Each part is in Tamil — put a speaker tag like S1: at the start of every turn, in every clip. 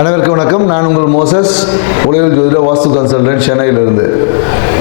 S1: அனைவருக்கும் வணக்கம் நான் உங்கள் மோசஸ் உலக ஜோதிட வாஸ்து கன்சல்டன்ட் சென்னையிலிருந்து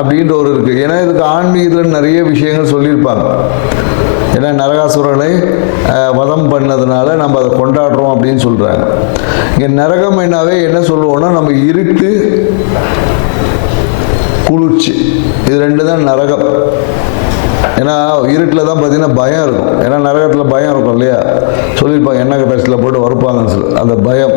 S1: அப்படின்ற ஒரு இருக்குது ஏன்னா இதுக்கு ஆன்மீகத்தில் நிறைய விஷயங்கள் சொல்லியிருப்பாங்க ஏன்னா நரகாசுரனை வதம் பண்ணதுனால நம்ம அதை கொண்டாடுறோம் அப்படின்னு சொல்கிறாங்க இங்கே நரகம் என்னாவே என்ன சொல்லுவோம்னா நம்ம இருட்டு குளிர்ச்சி இது ரெண்டு தான் நரகம் ஏன்னா இருட்டில் தான் பார்த்தீங்கன்னா பயம் இருக்கும் ஏன்னா நரகத்தில் பயம் இருக்கும் இல்லையா சொல்லியிருப்பாங்க என்ன கட்டாட்சியில் போட்டு வரப்பாங்கன்னு சொல்லி அந்த பயம்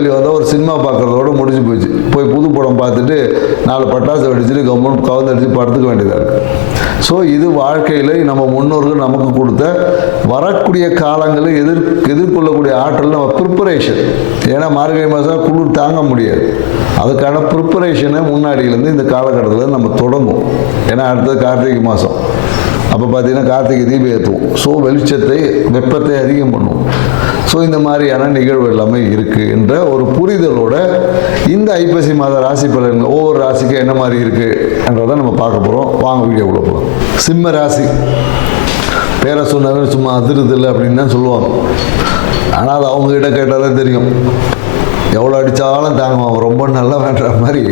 S1: வேலையை வந்தால் ஒரு சினிமா பார்க்குறதோடு முடிஞ்சு போச்சு போய் புது படம் பார்த்துட்டு நாலு பட்டாசு வெடிச்சுட்டு கம்மன் கவர்ந்தடிச்சு படுத்துக்க வேண்டியதாக இருக்குது ஸோ இது வாழ்க்கையில் நம்ம முன்னோர்கள் நமக்கு கொடுத்த வரக்கூடிய காலங்களில் எதிர் எதிர்கொள்ளக்கூடிய ஆற்றல் நம்ம ப்ரிப்பரேஷன் ஏன்னா மார்கழி மாதம் குளிர் தாங்க முடியாது அதுக்கான ப்ரிப்பரேஷனை முன்னாடியிலேருந்து இந்த காலகட்டத்தில் நம்ம தொடங்கும் ஏன்னா அடுத்தது கார்த்திகை மாதம் அப்போ பார்த்தீங்கன்னா கார்த்திகை தீபம் ஏற்றுவோம் ஸோ வெளிச்சத்தை வெப்பத்தை அதிகம் பண்ணுவோம் ஸோ இந்த மாதிரியான நிகழ்வு எல்லாமே இருக்குது என்ற ஒரு புரிதலோட இந்த ஐப்பசி மாத ராசி பலன்கள் ஒவ்வொரு ராசிக்கு என்ன மாதிரி இருக்குது என்றதை நம்ம பார்க்க போகிறோம் வாங்க கூட போகலாம் சிம்ம ராசி பேரை சொன்னாலும் சும்மா அதிருதில்லை அப்படின்னு தான் சொல்லுவாங்க ஆனால் அது அவங்ககிட்ட கேட்டால் தான் தெரியும் எவ்வளோ அடித்தாலும் தாங்குவாங்க ரொம்ப நல்லா வேண்டுற மாதிரி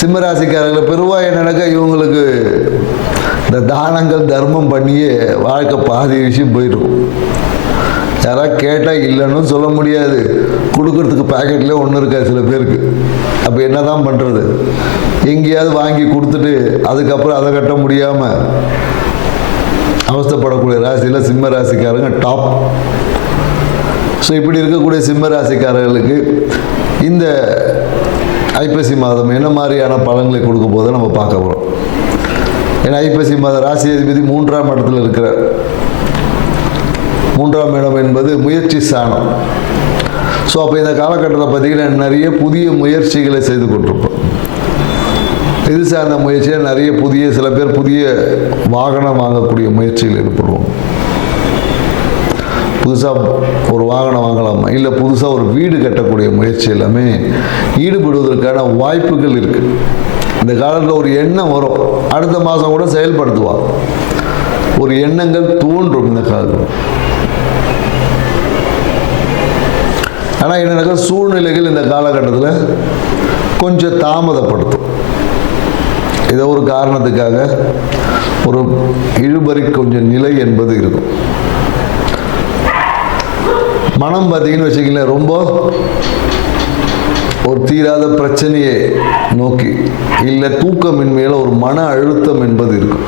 S1: சிம்மராசிக்காரர்கள் பெருவாய் நடக்க இவங்களுக்கு இந்த தானங்கள் தர்மம் பண்ணியே வாழ்க்கை பாதி விஷயம் போயிடும் யாராவது கேட்டால் இல்லைன்னு சொல்ல முடியாது கொடுக்கறதுக்கு பேக்கெட்லேயே ஒன்று இருக்காது சில பேருக்கு அப்போ என்ன தான் பண்ணுறது எங்கேயாவது வாங்கி கொடுத்துட்டு அதுக்கப்புறம் அதை கட்ட முடியாமல் அவஸ்தப்படக்கூடிய ராசியில் சிம்ம ராசிக்காரங்க டாப் ஸோ இப்படி இருக்கக்கூடிய சிம்ம ராசிக்காரர்களுக்கு இந்த ஐப்பசி மாதம் என்ன மாதிரியான பழங்களை கொடுக்க போது நம்ம பார்க்க போகிறோம் ஏன்னா ஐப்பசி மாத ராசி அதிபதி மூன்றாம் இடத்தில் இருக்கிறார் மூன்றாம் இடம் என்பது முயற்சி சாணம் ஸோ அப்போ இந்த காலகட்டத்தில் பார்த்தீங்கன்னா நிறைய புதிய முயற்சிகளை செய்து கொண்டிருப்போம் இது சார்ந்த முயற்சியாக நிறைய புதிய சில பேர் புதிய வாகனம் வாங்கக்கூடிய முயற்சிகள் ஈடுபடுவோம் புதுசாக ஒரு வாகனம் வாங்கலாம் இல்லை புதுசாக ஒரு வீடு கட்டக்கூடிய முயற்சி எல்லாமே ஈடுபடுவதற்கான வாய்ப்புகள் இருக்குது இந்த காலத்தில் ஒரு எண்ணம் வரும் அடுத்த மாதம் கூட செயல்படுத்துவான் ஒரு எண்ணங்கள் தோன்றும் இந்த காலத்தில் ஆனால் என்னென்னாக்கா சூழ்நிலைகள் இந்த காலகட்டத்தில் கொஞ்சம் தாமதப்படுத்தும் ஏதோ ஒரு காரணத்துக்காக ஒரு இழுபறி கொஞ்சம் நிலை என்பது இருக்கும் மனம் பார்த்தீங்கன்னு வச்சுக்கல ரொம்ப ஒரு தீராத பிரச்சனையை நோக்கி இல்லை தூக்கமின்மையில் ஒரு மன அழுத்தம் என்பது இருக்கும்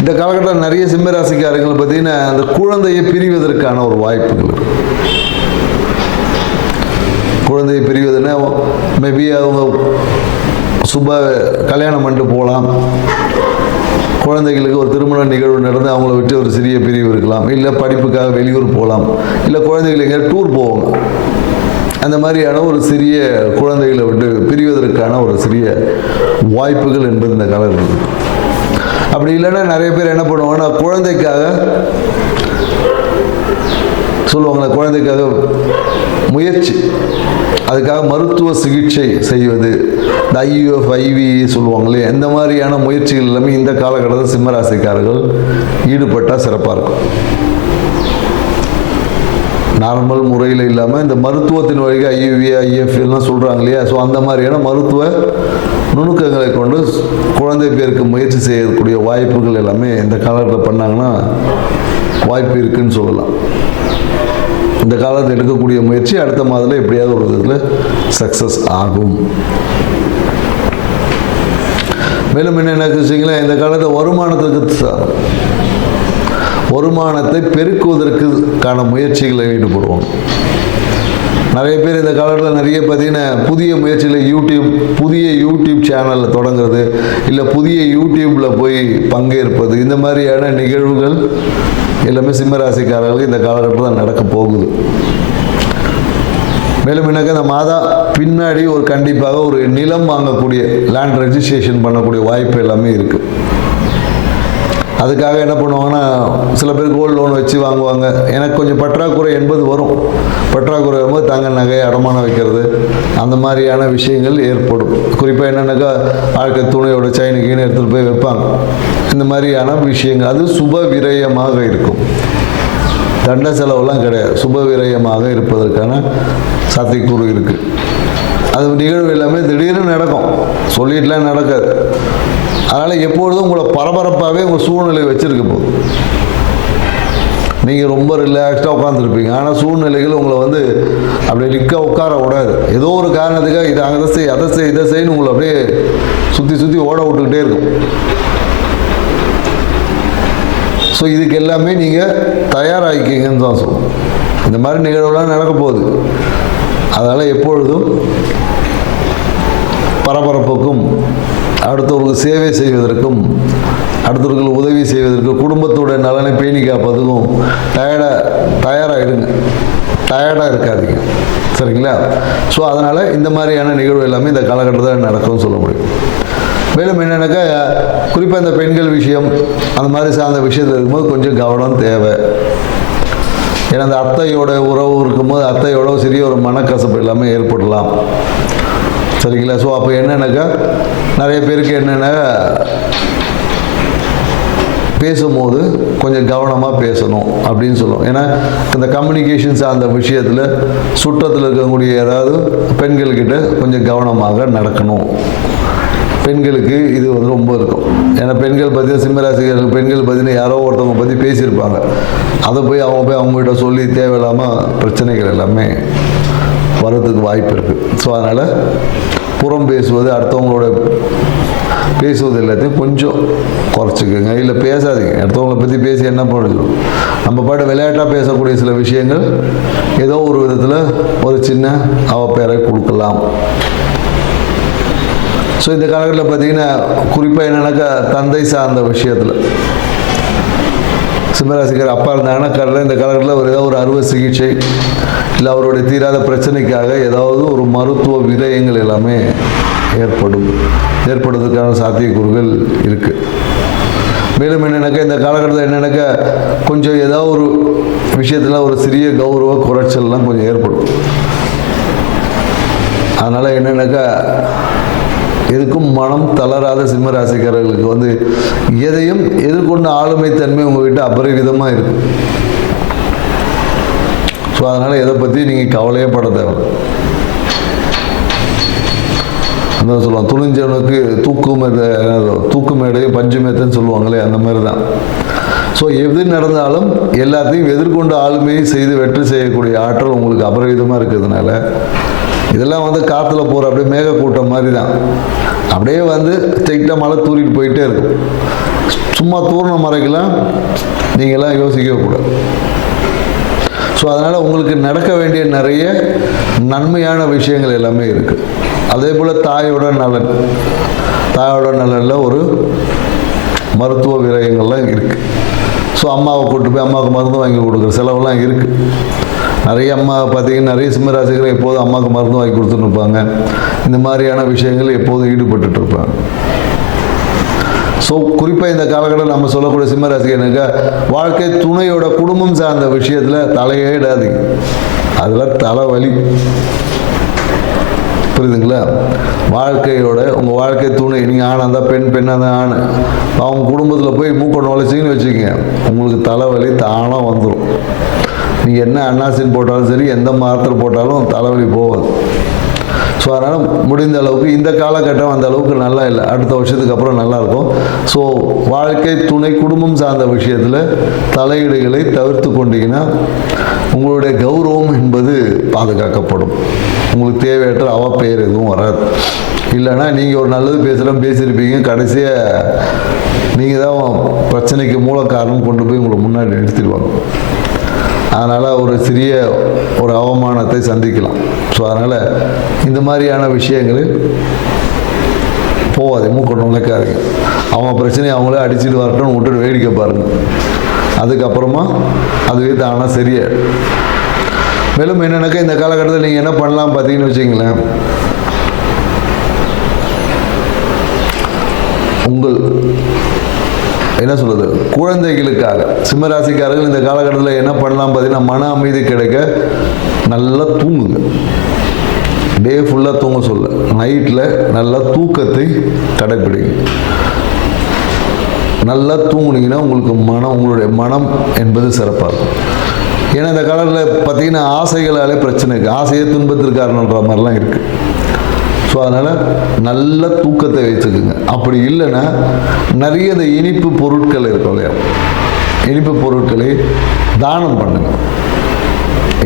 S1: இந்த காலகட்டம் நிறைய சிம்மராசிக்காரங்களை பார்த்தீங்கன்னா அந்த குழந்தையை பிரிவதற்கான ஒரு வாய்ப்புகள் இருக்கும் குழந்தையை பிரிவதுன்னா மேபி அவங்க சுப கல்யாணம் பண்ணிட்டு போகலாம் குழந்தைகளுக்கு ஒரு திருமண நிகழ்வு நடந்து அவங்கள விட்டு ஒரு சிறிய பிரிவு இருக்கலாம் இல்லை படிப்புக்காக வெளியூர் போகலாம் இல்லை குழந்தைகளுக்கு டூர் போவாங்க அந்த மாதிரியான ஒரு சிறிய குழந்தைகளை விட்டு பிரிவதற்கான ஒரு சிறிய வாய்ப்புகள் என்பது இந்த காலம் இருக்குது அப்படி இல்லைன்னா நிறைய பேர் என்ன பண்ணுவாங்கன்னா குழந்தைக்காக சொல்லுவாங்களே குழந்தைக்காக முயற்சி அதுக்காக மருத்துவ சிகிச்சை செய்வது இந்த ஐயுஎஃப் ஐவி e சொல்லுவாங்களே இந்த மாதிரியான முயற்சிகள் எல்லாமே இந்த காலகட்டத்தில் சிம்மராசிக்காரர்கள் ஈடுபட்டால் சிறப்பாக இருக்கும் நார்மல் முறையில் இல்லாமல் இந்த மருத்துவத்தின் வழியாக ஐஎஃப் ஐஎஃப்எல்லாம் சொல்கிறாங்க இல்லையா ஸோ அந்த மாதிரியான மருத்துவ நுணுக்கங்களை கொண்டு குழந்தை பேருக்கு முயற்சி செய்யக்கூடிய வாய்ப்புகள் எல்லாமே இந்த காலத்தில் பண்ணாங்கன்னா வாய்ப்பு இருக்குன்னு சொல்லலாம் இந்த காலத்தில் எடுக்கக்கூடிய முயற்சி அடுத்த மாதத்தில் எப்படியாவது ஒரு விதத்தில் சக்ஸஸ் ஆகும் மேலும் என்ன என்ன வச்சுங்களேன் இந்த காலத்தில் வருமானத்துக்கு வருமானத்தை பெருக்குவதற்குக்கான முயற்சிகளை ஈடுபடுவோம் நிறைய பேர் இந்த காலத்தில் நிறைய பார்த்தீங்கன்னா புதிய முயற்சியில் யூடியூப் புதிய யூடியூப் சேனலில் தொடங்குறது இல்லை புதிய யூடியூப்பில் போய் பங்கேற்பது இந்த மாதிரியான நிகழ்வுகள் எல்லாமே சிம்மராசிக்காரர்கள் இந்த காலகட்டத்தில் நடக்க போகுது மேலும் எனக்கு இந்த மாதா பின்னாடி ஒரு கண்டிப்பாக ஒரு நிலம் வாங்கக்கூடிய லேண்ட் ரெஜிஸ்ட்ரேஷன் பண்ணக்கூடிய வாய்ப்பு எல்லாமே இருக்குது அதுக்காக என்ன பண்ணுவாங்கன்னா சில பேர் கோல்டு லோன் வச்சு வாங்குவாங்க எனக்கு கொஞ்சம் பற்றாக்குறை என்பது வரும் பற்றாக்குறை வரும்போது தங்க நகை அடமானம் வைக்கிறது அந்த மாதிரியான விஷயங்கள் ஏற்படும் குறிப்பாக என்னென்னாக்கா வாழ்க்கை துணையோட சைனு எடுத்துகிட்டு போய் வைப்பாங்க இந்த மாதிரியான விஷயங்கள் அது சுப விரயமாக இருக்கும் தண்ட செலவுலாம் கிடையாது சுப விரயமாக இருப்பதற்கான சாத்தியக்கூறு இருக்குது அது நிகழ்வு எல்லாமே திடீர்னு நடக்கும் சொல்லிட்டுலாம் நடக்காது அதனால் எப்பொழுதும் உங்களை பரபரப்பாகவே உங்கள் சூழ்நிலை வச்சுருக்க போகுது நீங்கள் ரொம்ப ரிலாக்ஸ்டாக உட்காந்துருப்பீங்க ஆனால் சூழ்நிலைகள் உங்களை வந்து அப்படியே நிற்க உட்கார விடாது ஏதோ ஒரு காரணத்துக்காக இதை அதை செய் அதை செய் இதை செய்யணும் உங்களை அப்படியே சுற்றி சுற்றி ஓட விட்டுக்கிட்டே இருக்கும் ஸோ இதுக்கு எல்லாமே நீங்கள் தயாராகிக்கிங்கன்னு தான் சொல்லுவோம் இந்த மாதிரி நிகழ்வுலாம் நடக்க போகுது அதனால் எப்பொழுதும் பரபரப்புக்கும் அடுத்தவர்களுக்கு சேவை செய்வதற்கும் அடுத்தவர்கள் உதவி செய்வதற்கும் குடும்பத்துடைய நலனை பேணி காப்பதுக்கும் டயர்டாக இருங்க டயர்டாக இருக்காதீங்க சரிங்களா ஸோ அதனால் இந்த மாதிரியான நிகழ்வு எல்லாமே இந்த காலகட்டத்தில் நடக்கும்னு சொல்ல முடியும் மேலும் என்னென்னாக்கா குறிப்பாக இந்த பெண்கள் விஷயம் அந்த மாதிரி சார்ந்த விஷயத்தில் இருக்கும்போது கொஞ்சம் கவனம் தேவை ஏன்னா அந்த அத்தையோட உறவு இருக்கும்போது அத்தையோட சிறிய ஒரு மனக்கசப்பு எல்லாமே ஏற்படலாம் சரிங்களா ஸோ அப்போ என்னென்னாக்கா நிறைய பேருக்கு என்னென்னா பேசும்போது கொஞ்சம் கவனமாக பேசணும் அப்படின்னு சொல்லுவோம் ஏன்னா இந்த கம்யூனிகேஷன்ஸ் அந்த விஷயத்தில் சுற்றத்தில் இருக்கக்கூடிய ஏதாவது பெண்கள்கிட்ட கொஞ்சம் கவனமாக நடக்கணும் பெண்களுக்கு இது வந்து ரொம்ப இருக்கும் ஏன்னா பெண்கள் பற்றின சிம்மராசிகள் பெண்கள் பற்றின யாரோ ஒருத்தவங்க பற்றி பேசியிருப்பாங்க அதை போய் அவங்க போய் அவங்ககிட்ட சொல்லி தேவையில்லாமல் பிரச்சனைகள் எல்லாமே வர்றதுக்கு வாய்ப்பு இருக்குது ஸோ அதனால் புறம் பேசுவது அடுத்தவங்களோட பேசுவது எல்லாத்தையும் கொஞ்சம் குறைச்சிக்கோங்க இல்லை பேசாதீங்க அடுத்தவங்களை பற்றி பேசி என்ன பண்ணுறோம் நம்ம பாட்டு விளையாட்டாக பேசக்கூடிய சில விஷயங்கள் ஏதோ ஒரு விதத்தில் ஒரு சின்ன அவப்பெயரை கொடுக்கலாம் ஸோ இந்த காலகட்டத்தில் பார்த்திங்கன்னா குறிப்பாக என்னென்னாக்கா தந்தை சார்ந்த விஷயத்தில் சிம்மராசிக்கார் அப்பா இருந்தாங்கன்னா கடலில் இந்த காலகட்டத்தில் ஒரு ஏதாவது ஒரு அறுவை சிகிச்சை இல்லை அவருடைய தீராத பிரச்சனைக்காக ஏதாவது ஒரு மருத்துவ விதயங்கள் எல்லாமே ஏற்படும் ஏற்படுவதற்கான சாத்தியக்கூறுகள் இருக்குது மேலும் என்னென்னாக்கா இந்த காலகட்டத்தில் என்னென்னாக்கா கொஞ்சம் ஏதாவது ஒரு விஷயத்தில் ஒரு சிறிய கௌரவ குறைச்சல்லாம் கொஞ்சம் ஏற்படும் அதனால் என்னென்னாக்கா எதுக்கும் மனம் தளராத சிம்மராசிக்காரர்களுக்கு வந்து எதையும் எதிர்கொண்ட ஆளுமை தன்மை உங்ககிட்ட அபரிவிதமாக இருக்கும் ஸோ அதனால் எதை பற்றி நீங்கள் கவலையே பட தேவை என்ன சொல்லுவாங்க துணிஞ்சவனுக்கு தூக்கு மேதை தூக்கு பஞ்சு மேத்தைன்னு சொல்லுவாங்களே அந்த மாதிரி தான் ஸோ எது நடந்தாலும் எல்லாத்தையும் எதிர்கொண்டு ஆளுமையை செய்து வெற்றி செய்யக்கூடிய ஆற்றல் உங்களுக்கு அபரிவிதமாக இருக்கிறதுனால இதெல்லாம் வந்து காற்றுல போகிற அப்படியே மேகக்கூட்டம் மாதிரி தான் அப்படியே வந்து ஸ்ட்ரைட்டாக மழை தூரிட்டு போயிட்டே இருக்கும் சும்மா தூரண மறைக்கெல்லாம் நீங்களாம் யோசிக்கவே கூடாது ஸோ அதனால் உங்களுக்கு நடக்க வேண்டிய நிறைய நன்மையான விஷயங்கள் எல்லாமே இருக்குது அதே போல் தாயோட நலன் தாயோட நலனில் ஒரு மருத்துவ விரயங்கள்லாம் இருக்குது ஸோ அம்மாவை கூட்டு போய் அம்மாவுக்கு மருந்து வாங்கி கொடுக்குற செலவெல்லாம் இருக்குது நிறைய அம்மா பார்த்தீங்கன்னா நிறைய சிம்மராசிகளை எப்போதும் அம்மாவுக்கு மருந்து வாங்கி கொடுத்துன்னு இருப்பாங்க இந்த மாதிரியான விஷயங்கள் எப்போதும் ஈடுபட்டு இருப்பாங்க ஸோ குறிப்பாக இந்த காலகட்டம் நம்ம சொல்லக்கூடிய சிம்மராசி எனக்கு வாழ்க்கை துணையோட குடும்பம் சார்ந்த விஷயத்தில் இடாது அதில் தலைவலி புரியுதுங்களா வாழ்க்கையோட உங்கள் வாழ்க்கை துணை நீங்கள் ஆணாக இருந்தால் பெண் பெண்ணாக தான் ஆணு அவங்க குடும்பத்தில் போய் மூக்கை நுழைச்சிங்கன்னு வச்சுக்கோங்க உங்களுக்கு தலைவலி தானாக வந்துடும் நீ என்ன அன்னாசின் போட்டாலும் சரி எந்த மாத்திரை போட்டாலும் தலைவலி போகாது ஸோ அதனால் முடிந்த அளவுக்கு இந்த காலகட்டம் அந்த அளவுக்கு நல்லா இல்லை அடுத்த வருஷத்துக்கு அப்புறம் நல்லாயிருக்கும் ஸோ வாழ்க்கை துணை குடும்பம் சார்ந்த விஷயத்தில் தலையீடுகளை தவிர்த்து கொண்டீங்கன்னா உங்களுடைய கௌரவம் என்பது பாதுகாக்கப்படும் உங்களுக்கு தேவையற்ற அவ பெயர் எதுவும் வராது இல்லைன்னா நீங்கள் ஒரு நல்லது பேசுகிறோம் பேசியிருப்பீங்க கடைசியாக நீங்கள் தான் பிரச்சனைக்கு மூல காரணம் கொண்டு போய் உங்களை முன்னாடி நிறுத்திடுவாங்க அதனால் ஒரு சிறிய ஒரு அவமானத்தை சந்திக்கலாம் ஸோ அதனால் இந்த மாதிரியான விஷயங்களில் போகாது மூக்கணும் விளக்காருங்க அவன் பிரச்சனையை அவங்களே அடிச்சுட்டு வரட்டும் விட்டுட்டு வேடிக்கை பாருங்கள் அதுக்கப்புறமா அதுவே தானாக சரியா மேலும் என்னென்னாக்கா இந்த காலகட்டத்தில் நீங்கள் என்ன பண்ணலாம் பார்த்தீங்கன்னு வச்சிங்களேன் உங்கள் குழந்தைகளுக்காக சிம்மராசிக்காரர்கள் இந்த காலகட்டத்தில் என்ன பண்ணலாம் பார்த்தீங்கன்னா மன அமைதி கிடைக்க நல்லா தூங்குங்க டே ஃபுல்லாக தூங்க சொல்ல நைட்டில் நல்லா தூக்கத்தை கடைப்பிடிங்க நல்லா தூங்குனீங்கன்னா உங்களுக்கு மனம் உங்களுடைய மனம் என்பது சிறப்பாக இருக்கும் ஏன்னா இந்த காலத்தில் பார்த்தீங்கன்னா ஆசைகளாலே பிரச்சனை இருக்குது ஆசையே துன்பத்திற்கு காரணன்ற மாதிரிலாம் இருக்குது ஸோ அதனால் நல்ல தூக்கத்தை வச்சுக்குங்க அப்படி இல்லைன்னா நிறைய இந்த இனிப்பு பொருட்கள் இருக்கும் இல்லையா இனிப்பு பொருட்களை தானம் பண்ணுங்கள்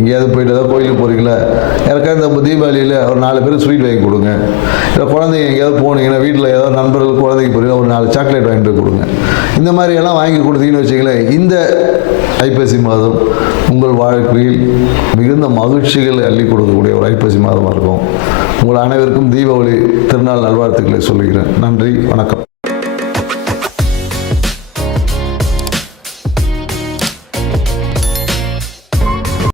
S1: எங்கேயாவது போயிட்டு ஏதாவது கோயிலுக்கு போகிறீங்களா யாருக்காவது இந்த தீபாவளியில் ஒரு நாலு பேர் ஸ்வீட் வாங்கி கொடுங்க இல்லை குழந்தைங்க எங்கேயாவது போனீங்கன்னா வீட்டில் ஏதாவது நண்பர்கள் குழந்தைக்கு போகிறீங்கன்னா ஒரு நாலு சாக்லேட் வாங்கிட்டு கொடுங்க இந்த மாதிரியெல்லாம் வாங்கி கொடுத்தீங்கன்னு வச்சுங்களேன் இந்த ஐப்பசி மாதம் உங்கள் வாழ்க்கையில் மிகுந்த மகிழ்ச்சிகளை அள்ளி கொடுக்கக்கூடிய ஒரு ஐப்பசி மாதமாக இருக்கும் உங்கள் அனைவருக்கும் தீபாவளி திருநாள் நல்வாழ்த்துக்களை சொல்லிக்கிறேன் நன்றி வணக்கம்